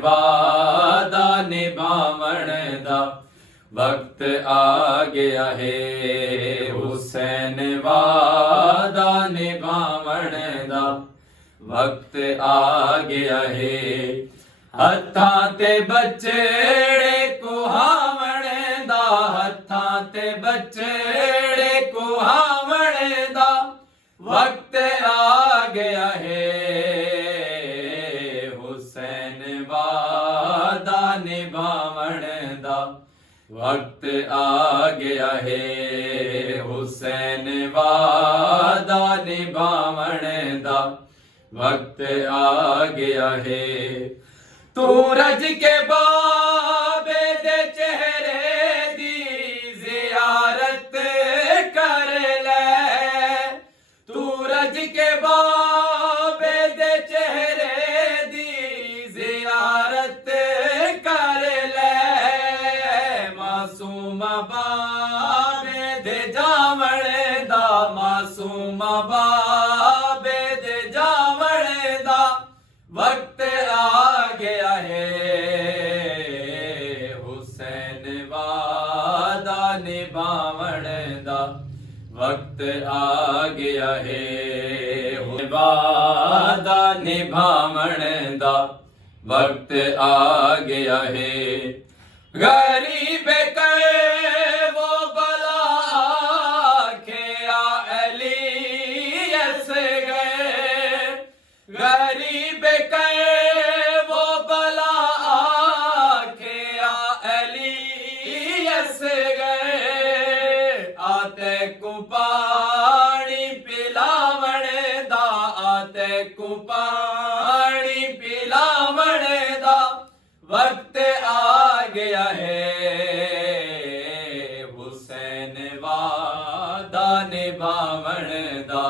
वादा निभावण दा वक्त आ गया है। हुसैन वादा निभावण दा वक्त आ गया है। हत्थां ते बचड़े कुहावण दा, हत्थां ते बचड़े कुहावण दा वक्त आ गया है। हुसैन वादा निभावण दा वक्त आ गया है। हुसैन वादा निभावण दा वक्त आ गया है। तू रज के बाबे दे चेहरे दी जियारत कर ले। तू रज के बाबे दे चेहरे दी जियारत कर ले। मासूम बाबे दे जावण दा, मासूम बाबे दे जावण दा वक्त आ गया है। हुसैन वादा निभावण दा वक्त आ गया है। वादा निभावण दा वक्त आ गया है। गरीब के वो भला आखे अली अस गए। गरीब के वो भला आखे अली अस गए। आते को पानी पिलावण दा, आते को पानी पिलावण दा वक्त आ गया है। हुसैन वादा निभावण दा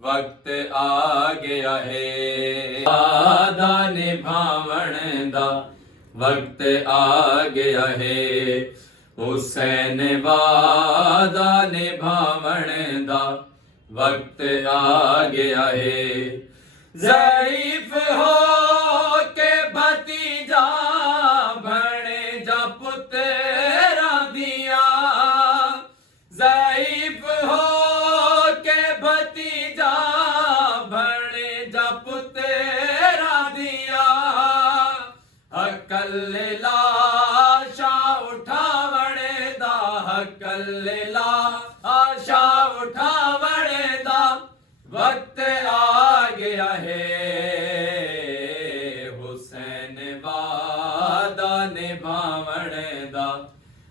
वक्त आ गया है। वादा निभावण दा वक्त आ गया है। हुसैन वादा निभावण दा वक्त आ गया है। ज़ईफ हो के भतीजा बने जा पुत्रा दिया। ज़ईफ हो के भतीजा बने जा पुत्रा दिया। अकल लाशा उठावण दा, अकल लाशा उठावण दा वक्त आ गया है। हुसैन वादा निभावण दा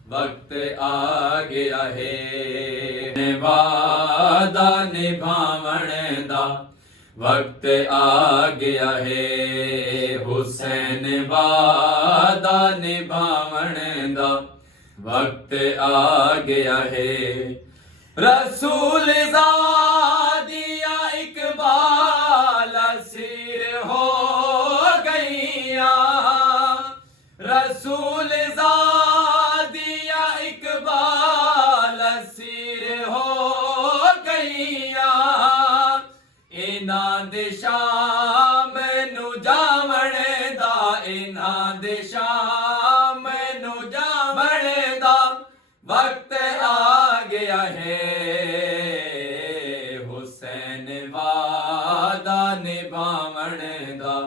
वक्त आ गया है। वादा निभावण दा वक्त आ गया है। हुसैन वादा निभावण दा वक्त आ गया है। रसूल ज़ादिया इकबाल असीर हो गईया। रसूल ज़ादिया इकबाल असीर हो गईया। इन्हां दे शाम नू जावण दा, इन्हां दे शाम नू जावण दा वक्त आ गया है। हुसैन वादा निभावण दा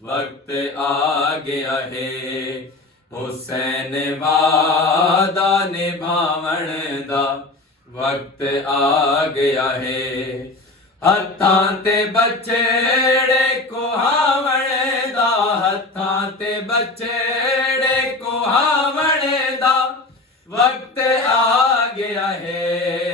वक्त आ गया है। हुसैन वादा निभावण दा वक्त आ गया है। हत्थां ते बचड़े कुहावण दा, हत्थां ते बचड़े कुहावण दा वक्त आ गया है।